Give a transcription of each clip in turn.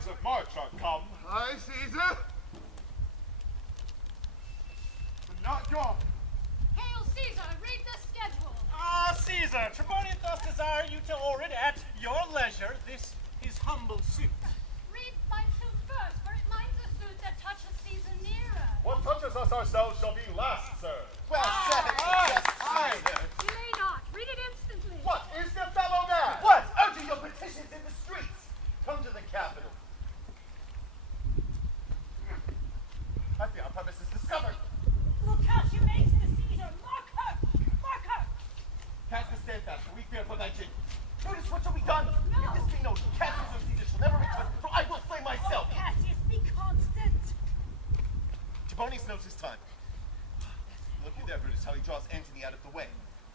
tides of March are come. Aye, Caesar. But not gone. Hail Caesar, read the schedule. Ah, Caesar, Tribonian doth desire you to order at your leisure this his humble suit. Read my suit first, for it minds a suit that touches Caesar nearer. What touches us ourselves shall be last, sir. Well said, yes, aye. Delay not, read it instantly. What, is the fellow mad? What? Urging your petitions in the streets. Come to the capital. I fear our purpose is discovered. Look how she makes to Caesar. Mark her! Mark her! Cast the steadfast, for we fear prevention. Julius, what shall be done? No. If this be known, Cassius of Caesar shall never return, for I will slay myself. Oh, Cassius, be constant. Tribonius knows his time. Look at there, Brutus, how he draws Antony out of the way.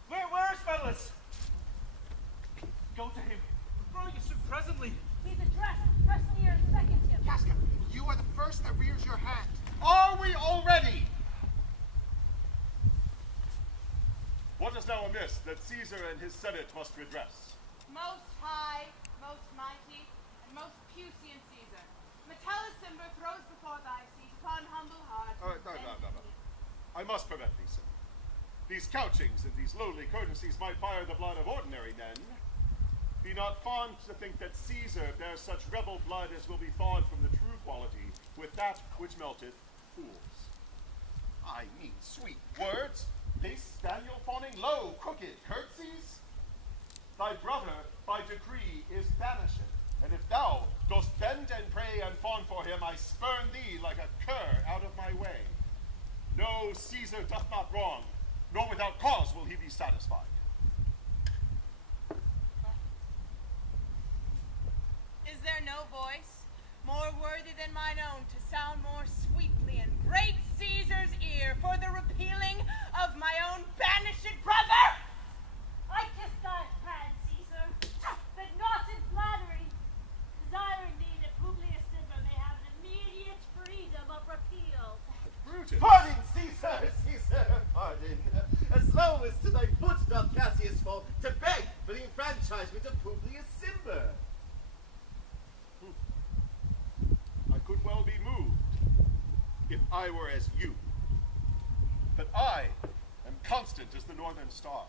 Where's Fellas? Go to him. Bro, you should presently. He's addressed. Press near and second him. Casca, you are the first that rears your hand. Are we already? What is now amiss that Caesar and his senate must redress? Most high, most mighty, and most Pusian Caesar, Metellus Cimber throws before thy seat upon humble heart. No. I must prevent thee, sir. These couchings and these lowly courtesies might fire the blood of ordinary men. Be not fond to think that Caesar bears such rebel blood as will be thawed from the true quality with that which melteth fools. I mean sweet words. This Daniel fawning low, crooked curtsies. Thy brother, by decree, is banished, and if thou dost bend and pray and fawn for him, I spurn thee like a cur out of my way. No, Caesar doth not wrong, nor without cause will he be satisfied. Is there no voice more worthy than mine own to sound more sweetly in great Caesar's ear for the repealing of my own banished brother? I kiss thy hand, Caesar, but not in flattery, desiring thee that Publius Cimber may have an immediate freedom of repeal. Brutus. Pardon, Caesar, Caesar, pardon. As low as to thy foot doth Cassius fall, to beg for the enfranchisement of Publius Cimber. I could well be moved if I were as you. But I am constant as the northern star,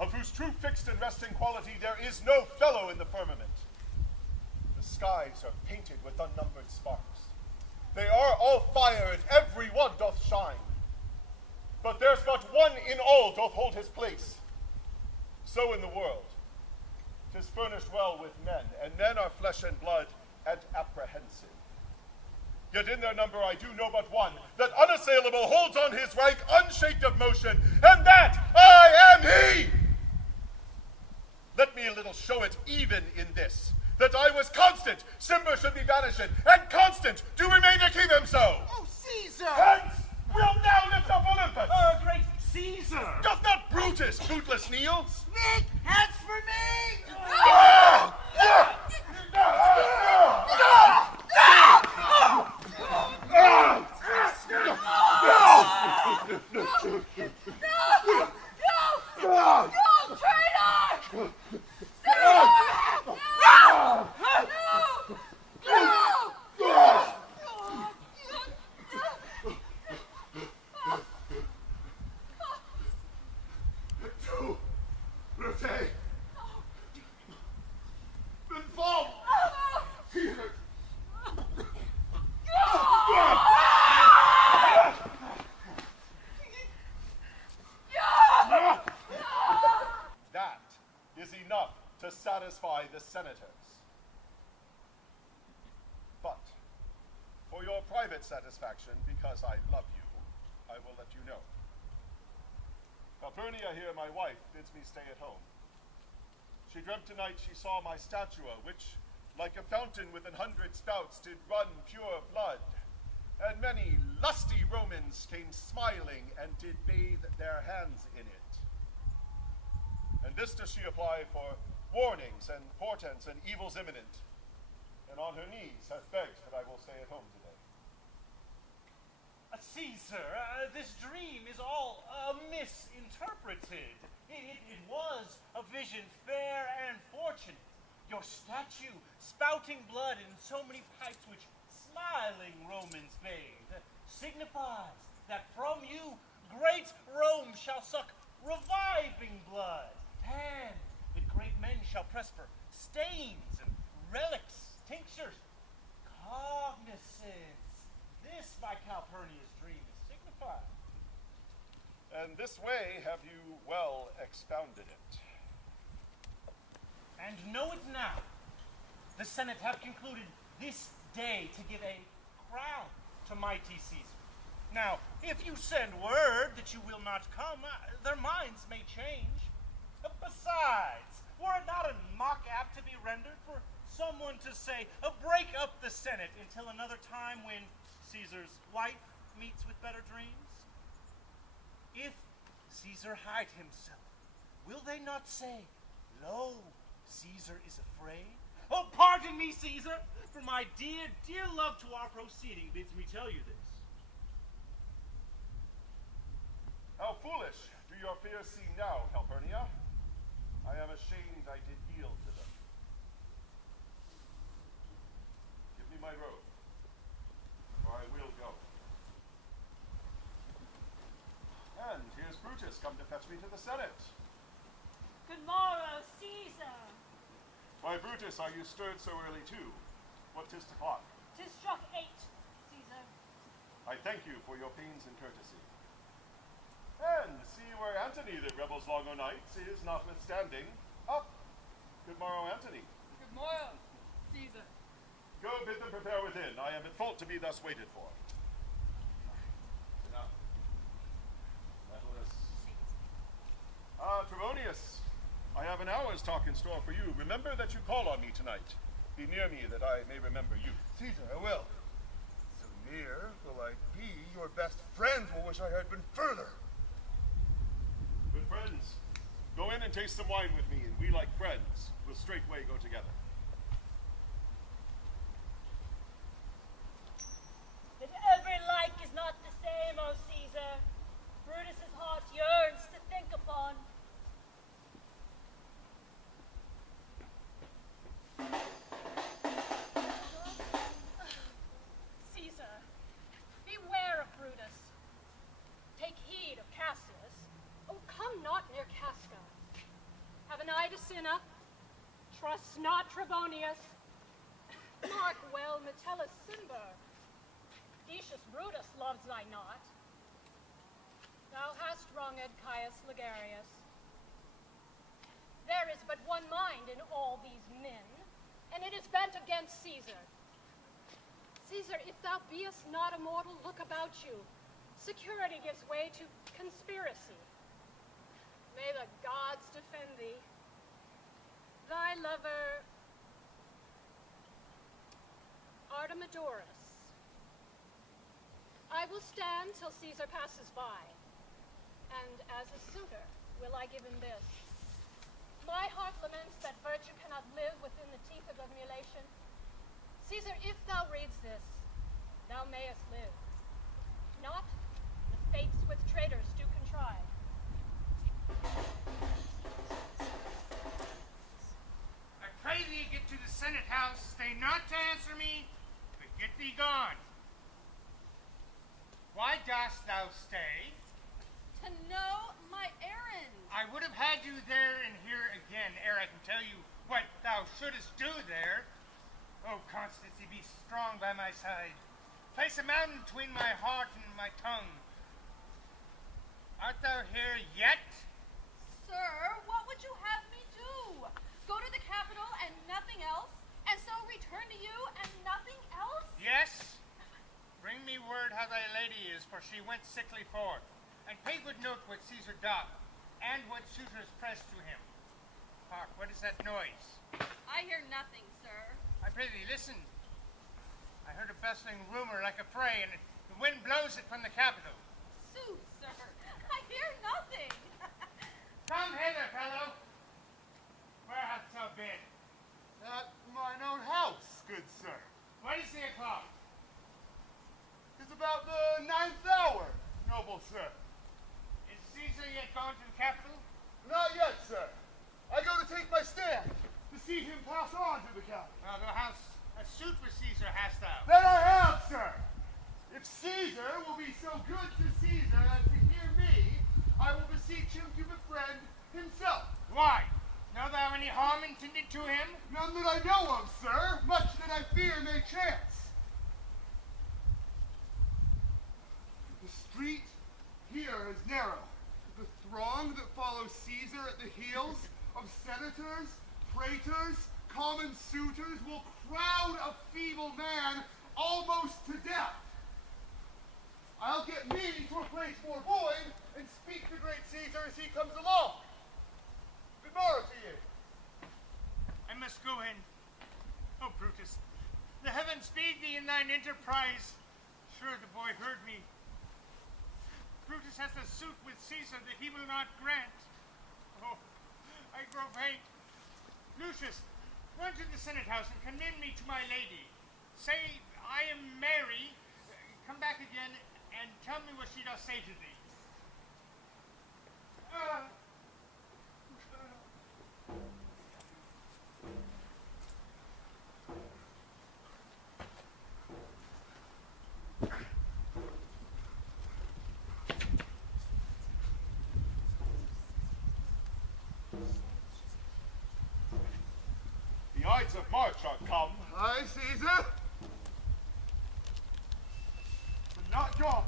of whose true fixed and resting quality there is no fellow in the firmament. The skies are painted with unnumbered sparks. They are all fire, and every one doth shine. But there's but one in all doth hold his place. So in the world, 'tis furnished well with men, and men are flesh and blood, and apprehensive. Yet in their number I do know but one, that unassailable holds on his rank unshaked of motion, and that I am he! Let me a little show it even in this, that I was constant, Cimber should be banished, and constant do remain to keep him so. Oh, Caesar! Hence, we'll now lift up Olympus. Great Caesar! Doth not Brutus bootless kneel? Speak! Hands for me! That is enough to satisfy the senators. But for your private satisfaction, because I love you, I will let you know. Calpurnia here, my wife, bids me stay at home. She dreamt tonight she saw my statua, which, like a fountain with 100 spouts, did run pure blood. And many lusty Romans came smiling and did bathe their hands in it. And this does she apply for warnings and portents and evils imminent, and on her knees hath begged that I will stay at home today. Caesar, this dream is all misinterpreted. It was a vision fair and fortunate, your statue spouting blood in so many pipes which smiling Romans bathe, signifies that from you great Rome shall suck reviving blood, and that great men shall press for stains and relics, tinctures, cognizance. This my Calpurnia's dream is signified. And this way have you well expounded it. And know it now, the Senate have concluded this day to give a crown to mighty Caesar. Now, if you send word that you will not come, their minds may change. Besides, were it not a mock apt to be rendered for someone to say, break up the Senate until another time when Caesar's wife meets with better dreams? If Caesar hide himself, will they not say, lo, Caesar is afraid? Oh, pardon me, Caesar, for my dear, dear love to our proceeding bids me tell you this. How foolish do your fears seem now, Calpurnia? I am ashamed I did yield to them. Give me my robe, or I will go. And here's Brutus come to fetch me to the Senate. Good morrow, Caesar. Why, Brutus, are you stirred so early too? What 'tis o'clock? 'Tis struck 8, Caesar. I thank you for your pains and courtesy. And see where Antony, the rebels long o' nights, is notwithstanding up. Good morrow, Antony. Good morrow, Caesar. Go bid them prepare within. I am at fault to be thus waited for. Enough. Metellus. Trebonius, I have an hour's talk in store for you. Remember that you call on me tonight. Be near me that I may remember you. Caesar, I will. So near will I be, your best friends will wish I had been further. Good friends, go in and taste some wine with me, and we, like friends, will straightway go together. That every like is not the same, O Caesar. Brutus's heart yearns to think upon. Caesar, beware of Brutus. Take heed of Cassius. Oh, come not near Casca. Have an eye to Cinna. Trust not Trebonius. Mark well Metellus Cimber. Decius Brutus loves thy not. Thou hast wronged Caius Ligarius. There is but one mind in all these men, and it is bent against Caesar. Caesar, if thou beest not immortal, look about you. Security gives way to conspiracy. May the gods defend thee. Thy lover, Artemidorus. I will stand till Caesar passes by, and as a suitor will I give him this. My heart laments that virtue cannot live within the teeth of emulation. Caesar, if thou reads this, thou mayest live. Not, the fates with traitors do contrive. I pray thee get to the Senate house, stay not to answer me, but get thee gone. Why dost thou stay? To know my errand. I would have had you there and here again, ere I can tell you what thou shouldest do there. Oh, Constancy, be strong by my side. Place a mountain between my heart and my tongue. Art thou here yet? Sir, what would you have me do? Go to the capital and nothing else? And so return to you and nothing else? Yes. Bring me word how thy lady is, for she went sickly forth. And pay good note what Caesar doth, and what suitors press to him. Hark, what is that noise? I hear nothing, sir. I pray thee, listen. I heard a bustling rumor like a fray, and the wind blows it from the capital. Sooth, sir, I hear nothing. Come hither, fellow. Where hast thou been? At mine own house, good sir. What is the o'clock? 'Tis about the 9th hour, noble sir. Is Caesar yet gone to the capital? Not yet, sir. I go to take my stand, to see him pass on. intended to him? None that I know of, sir. Much that I fear may chance. The street here is narrow. The throng that follows Caesar at the heels of senators, praetors, common suitors will crowd a feeble man almost to death. I'll get me to a place more void and speak to great Caesar as he comes along. Good morrow to you. I must go in. Oh, Brutus, the heavens speed thee in thine enterprise. Sure, the boy heard me. Brutus hath a suit with Caesar that he will not grant. Oh, I grow faint. Lucius, run to the Senate house and commend me to my lady. Say I am Mary. Come back again and tell me what she does say to thee. The Ides of March are come. Aye, Caesar. But not gone.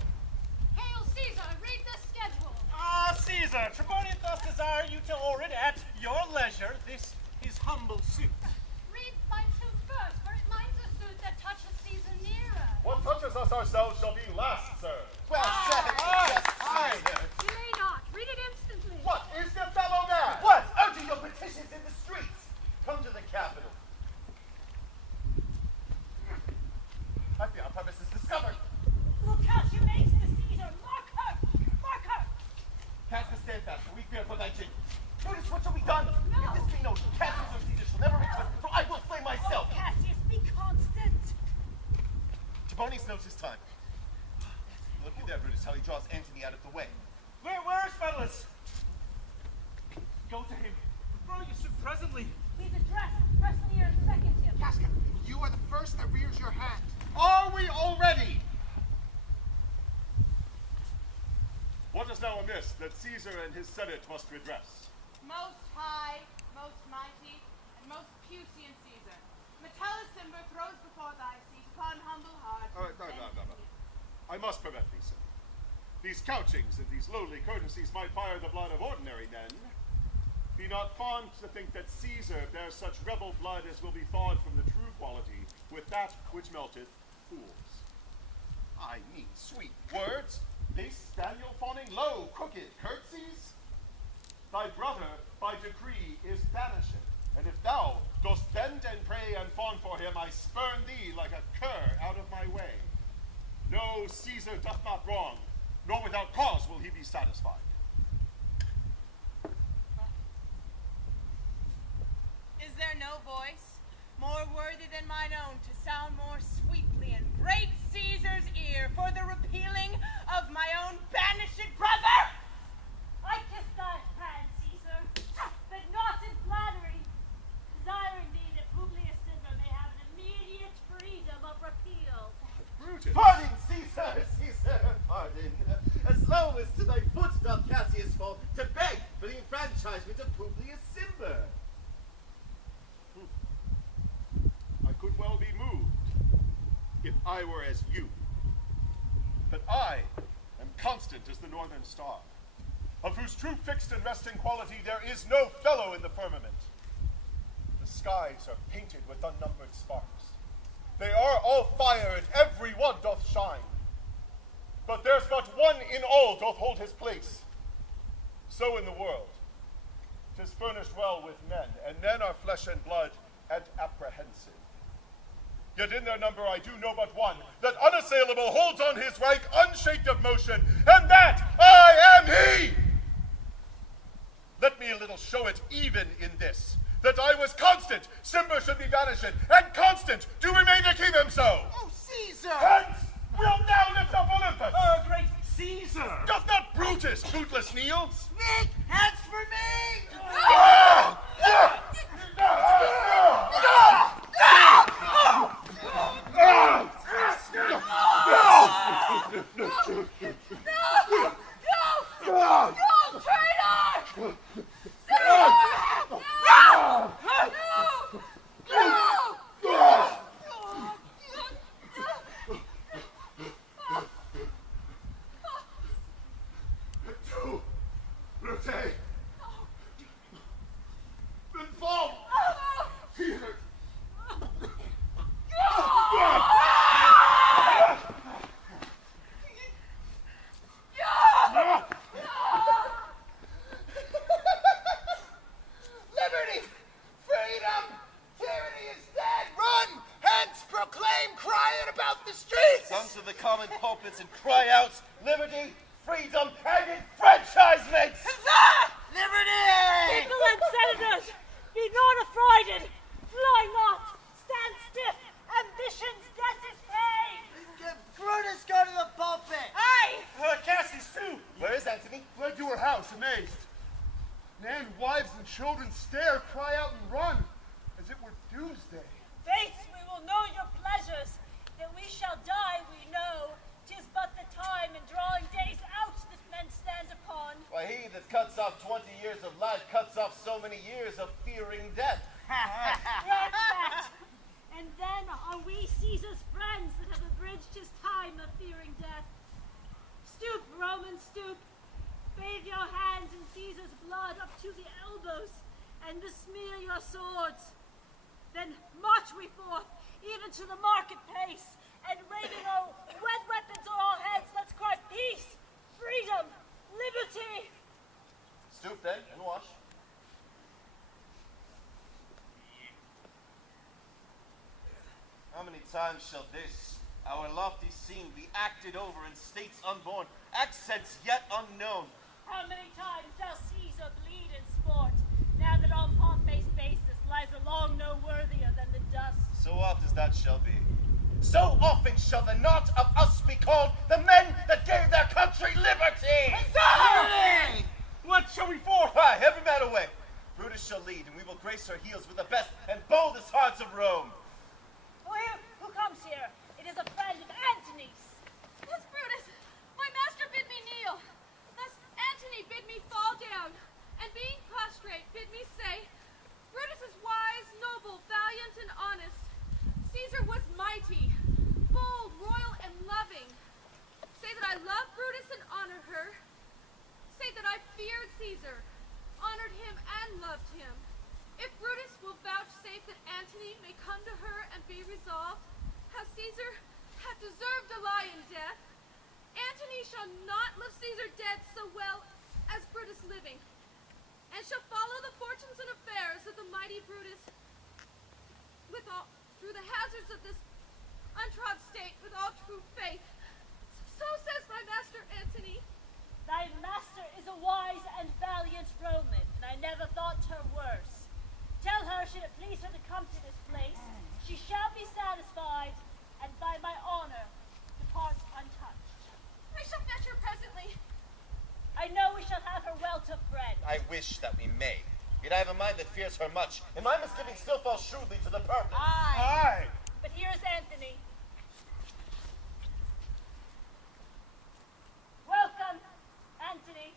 Hail Caesar, read the schedule. Ah, Caesar, Tribonian doth desire you to order at your leisure this his humble suit. Read my suit first, for it minds a suit that touches Caesar nearer. What touches us ourselves shall be last, sir. Well said, yes, Caesar. Delay not, read it instantly. What, is the fellow mad? What? Utter your petitions in the streets. Come to the capital. I fear our purpose is discovered. Lucasius makes the Caesar. Mark her! Mark her! Cast the steadfast, for we fear for thy jing. Brutus, what shall be done? No. If this be known, Cassius or Caesar shall never return, for I will slay myself. Oh, Cassius, be constant. Tribonius knows his time. Look you there, Brutus, how he draws Antony out of the way. Where's Metellus? Go to him. Throw your suit presently. He's addressed. Press near and second him. Casca, you are the first that rears your hand. Are we already? What is now amiss that Caesar and his senate must redress? Most high, most mighty, and most Pusian Caesar, Metellus Cimber throws before thy seat upon humble heart. No. I must prevent thee, sir. These couchings and these lowly courtesies might fire the blood of ordinary men. Be not fond to think that Caesar bears such rebel blood as will be thawed from the true quality with that which melteth fools. I mean sweet words. This Daniel fawning low, crooked curtsies? Thy brother, by decree, is banished, and if thou dost bend and pray and fawn for him, I spurn thee like a cur out of my way. No, Caesar doth not wrong, nor without cause will he be satisfied. Is there no voice more worthy than mine own to sound more sweetly in great Caesar's ear for the repealing of my own banished brother? I kiss thy hand, Caesar, but not in flattery, desiring thee that Publius Cimber may have an immediate freedom of repeal. Brutus. Pardon, Caesar, Caesar, pardon. As low as to thy foot doth Cassius fall, to beg for the enfranchisement of Publius Cimber. I could well be moved if I were as you. But I am constant as the northern star, of whose true fixed and resting quality there is no fellow in the firmament. The skies are painted with unnumbered sparks. They are all fire, and every one doth shine. But there's but one in all doth hold his place. So in the world, 'tis furnished well with men, and men are flesh and blood, and apprehensive. Yet in their number I do know but one, that unassailable holds on his rank unshaked of motion, and that I am he! Let me a little show it even in this, that I was constant, Cimber should be banished, and constant do remain to keep him so. Oh, Caesar! Hence, we'll now lift up Olympus. Great Caesar! Doth not Brutus bootless kneel? Speak! Hands for me! No, traitor! riot about the streets! Come to the common pulpits and cry out liberty, freedom, and enfranchisement! Huzzah! Liberty! People and senators, be not affrighted. Fly not. Stand stiff. Ambition's death is paid. Brutus, go to the pulpit! Aye! Cassius, too. Where is Antony? Fled to her house, amazed. Men, wives, and children stare, cry out, and run, as it were doomsday. Fates, we will know your pleasures. That we shall die, we know. 'Tis but the time and drawing days out that men stand upon. Why, he that cuts off 20 years of life cuts off so many years of fearing death. Grant that. And then are we Caesar's friends that have abridged his time of fearing death. Stoop, Romans, stoop. Bathe your hands in Caesar's blood up to the elbows, and besmear your swords. Then march we forth, even to the market place, and raising our wet weapons on our heads, let's cry peace, freedom, liberty. Stoop then and wash. How many times shall this, our lofty scene, be acted over in states unborn, accents yet unknown? How many times shall Caesar bleed in sport, now that on Pompey's basis lies along no worthier than the dust? So oft as that shall be. So often shall the not of us be called the men that gave their country liberty! Liberty! What shall we for? Why, every man away. Brutus shall lead, and we will grace her heels with the best and boldest hearts of Rome. Who comes here? It is a friend of Antony's. Thus, Brutus, my master bid me kneel. Thus, Antony bid me fall down, and being prostrate, bid me say, Brutus is wise, noble, valiant, and honest. Caesar was mighty, bold, royal, and loving. Say that I love Brutus and honor her. Say that I feared Caesar, honored him, and loved him. If Brutus will vouchsafe that Antony may come to her and be resolved, how Caesar hath deserved a lion death, Antony shall not love Caesar dead so well as Brutus living, and shall follow the fortunes and affairs of the mighty Brutus with all, through the hazards of this untrod state with all true faith. So says my master Antony. Thy master is a wise and valiant Roman, and I never thought her worse. Tell her, should it please her to come to this place, she shall be satisfied, and by my honor depart untouched. I shall fetch her presently. I know we shall have her well to friend. I wish that we may. Yet I have a mind that fears her much, and my misgivings still fall shrewdly to the purpose. Aye. But here is Antony. Welcome, Antony.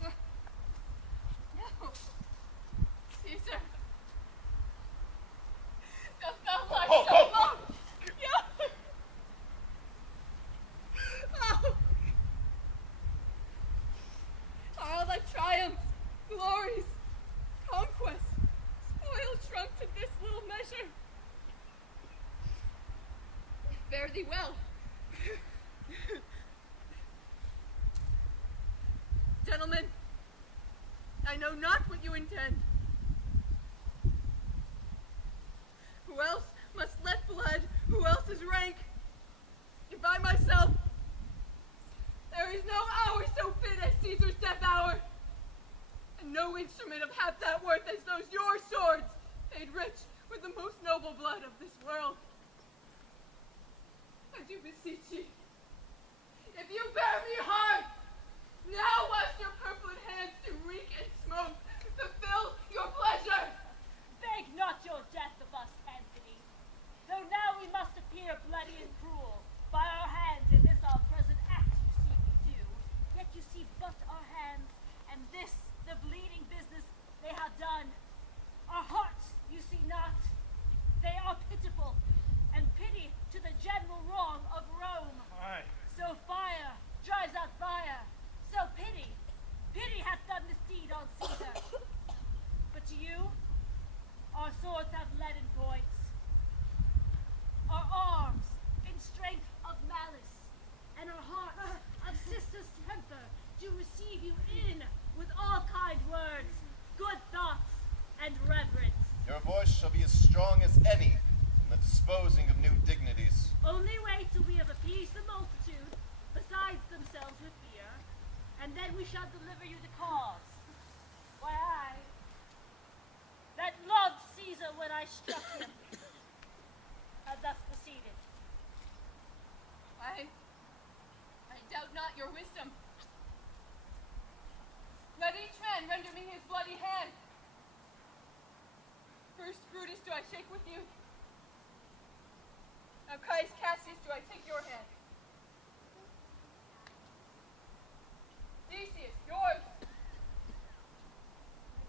No. Caesar. Dost thou lie Ho, so ho. long? Yeah. Oh. Are all thy triumphs, glories, conquests, spoils shrunk to this little measure? Fare thee well. Gentlemen, I know not what you intend. Who else must let blood? Who else is rank? If I myself, there is no hour so fit as Caesar's death hour, and no instrument of half that worth as those your swords, made rich with the most noble blood of this world. I do beseech ye, if you bear me hard, now wash your purplet hands to reek and smoke, to fill your pleasure. Beg not your death of us, Antony. Though now we must appear bloody and cruel, by our hands in this our present act you see we do, yet you see but our hands, and this the bleeding business they have done. Our hearts you see not, they are pitiful, and pity to the general wrong of Rome. Aye. So fire drives out fire, so pity hath done this deed on Caesar. But to you, our swords have leaden points, our arms in strength of malice, and our hearts of sister's temper do receive you in with all kind words, good thoughts, and reverence. strong as any in the disposing of new dignities. Only wait till we have appeased the multitude, besides themselves with fear, and then we shall deliver you the cause. Why, I, that loved Caesar when I struck him, had thus proceeded. I doubt not your wisdom. Let each man render me his bloody hand. First, Brutus, do I shake with you? Now, Caius Cassius, do I take your hand? Decius, yours.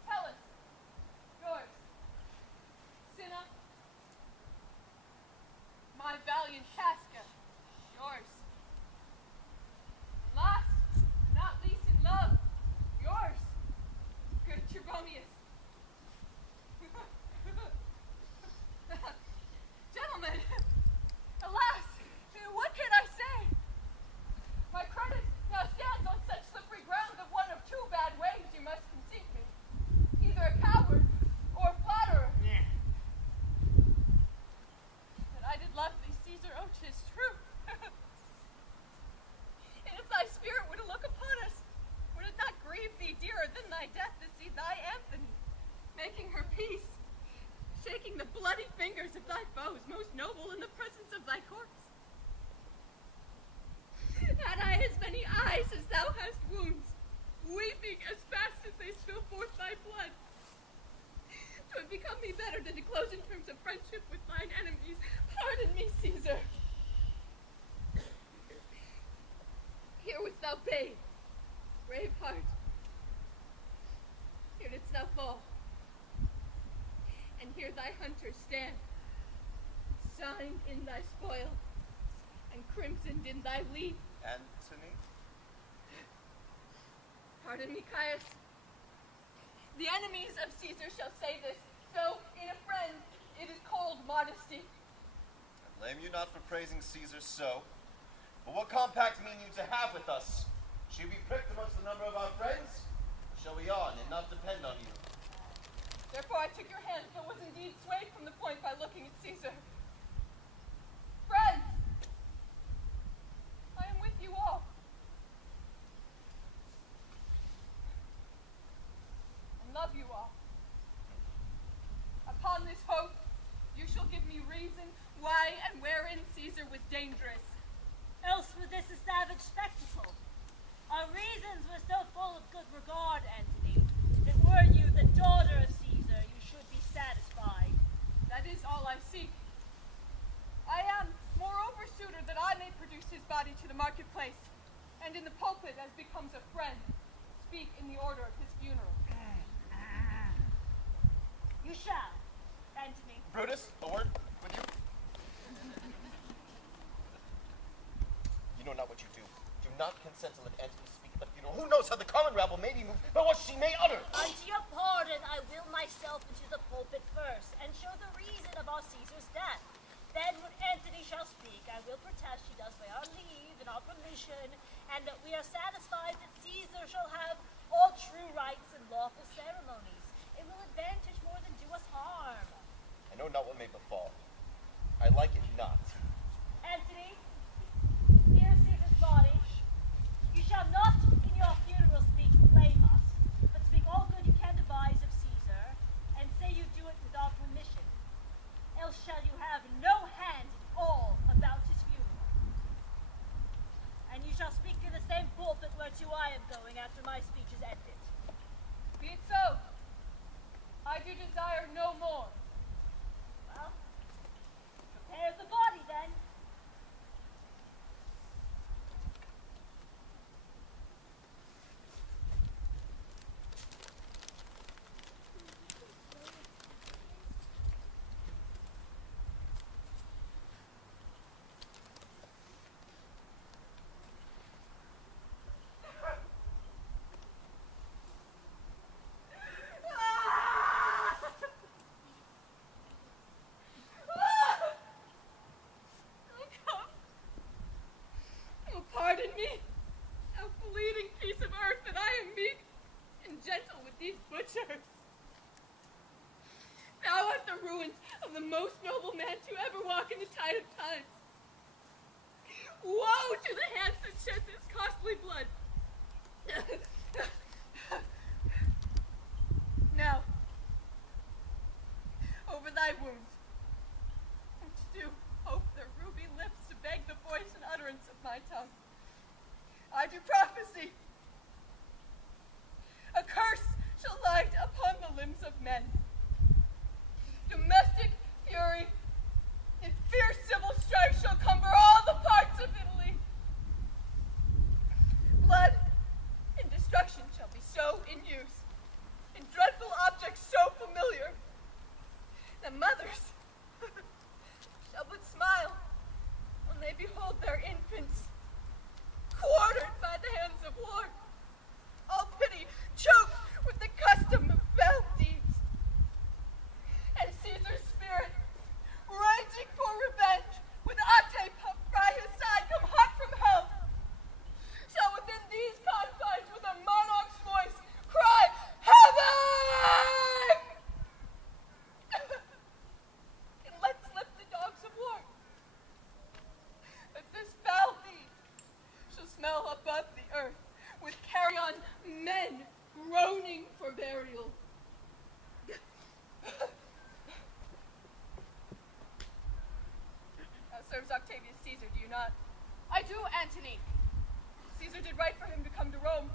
Metellus, yours. Cinna, my valiant Casca, yours. Last, not least in love, yours, good Trebonius. Gentlemen, alas, what can I say? My credit now stands on such slippery ground that one of two bad ways you must conceit me. Either a coward or a flatterer. Yeah. That I did love thee, Caesar, oh, 'tis true. And if thy spirit were to look upon us, would it not grieve thee dearer than thy death to see thy Anthony making her peace, shaking the bloody fingers of thy foes, most noble in the presence of thy corpse? Had I as many eyes as thou hast wounds, weeping as fast as they spill forth thy blood, 'twould become me better than to close in terms of friendship with mine enemies. Pardon me, Caesar. Here wouldst thou bathe, brave heart. Here didst thou fall, and here thy hunters stand, signed in thy spoil, and crimsoned in thy leaf. Antony? Pardon me, Caius. The enemies of Caesar shall say this, though in a friend it is cold modesty. I blame you not for praising Caesar so. But what compact mean you to have with us? Shall you be pricked amongst the number of our friends? Or shall we on and not depend on you? Therefore I took your hand, but was indeed swayed from the point by looking at Caesar. Friends! I am with you all. And love you all. Upon this hope, you shall give me reason why and wherein Caesar was dangerous. Else were this a savage spectacle. Our reasons were so full of good regard, Antony, that were you the daughter of Caesar, you should be satisfied. That is all I seek. I am, moreover, suitor that I may produce his body to the marketplace, and in the pulpit, as becomes a friend, speak in the order of his funeral. You shall, Antony. Brutus, a word with you. You know not what you do. Do not consent to let Antony speak at the funeral. Who knows how the common rabble may be moved by what she may utter? Unto your pardon, I will myself into the pulpit first, and show the reason of our Caesar's death. Then when Antony shall speak, I will protest she does by our leave and our permission, and that we are satisfied that Caesar shall have all true rites and lawful ceremonies. It will advantage more than do us harm. I know not what may befall. I like it not. Antony, here is Caesar's body. You shall not in your funeral speech blame us, but speak all good you can devise of Caesar, and say you do it with our permission. Else shall you have no hand at all about his funeral. And you shall speak to the same pulpit whereto I am going after my speech is ended. Be it so. I do desire no more. Well, prepare the body then. times. Woe to the hands that shed this costly blood. Now, over thy wounds, which do hope their ruby lips to beg the voice and utterance of my tongue, I do prophesy. A curse shall light upon the limbs of men. Domestic fury and fierce civil strife shall cumber all the parts of Italy. Blood and destruction shall be so in use, and dreadful objects so familiar, that mothers shall but smile when they behold their infants quartered by the hands of war. All pity choked with the custom of fell deeds. And Caesar's spirit, raging for revenge, with Ate puffed by his side, come hot from hell, shall within these confines with a monarch's voice cry, Heaven! And let slip the dogs of war. But this foul deed shall smell above the earth, with carrion men groaning for burial. Thou serves Octavius Caesar, do you not? I do, Antony. Caesar did right for him to come to Rome.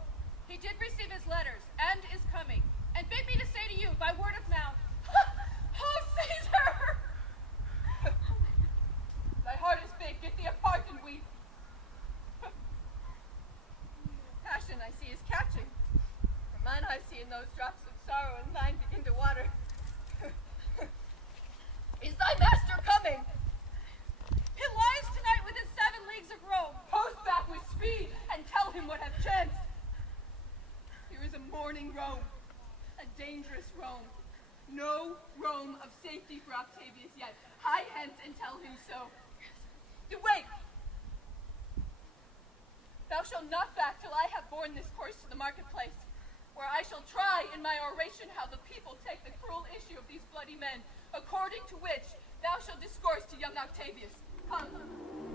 He did receive his letters, and is coming, and bid me to say to you, by word of mouth, Oh, Caesar! Thy heart is big. Get thee apart and weep. Passion, I see, is catching. For mine I see in those drops of sorrow, and thine begin to water. Is thy master coming? he lies tonight within 7 leagues of Rome. Post back with speed, and tell him what hath chanced. Here is a mourning Rome, a dangerous Rome. No Rome of safety for Octavius yet. Hie hence and tell him so. To wait! Thou shalt not back till I have borne this course to the marketplace, where I shall try in my oration how the people take the cruel issue of these bloody men, according to which thou shalt discourse to young Octavius. Come.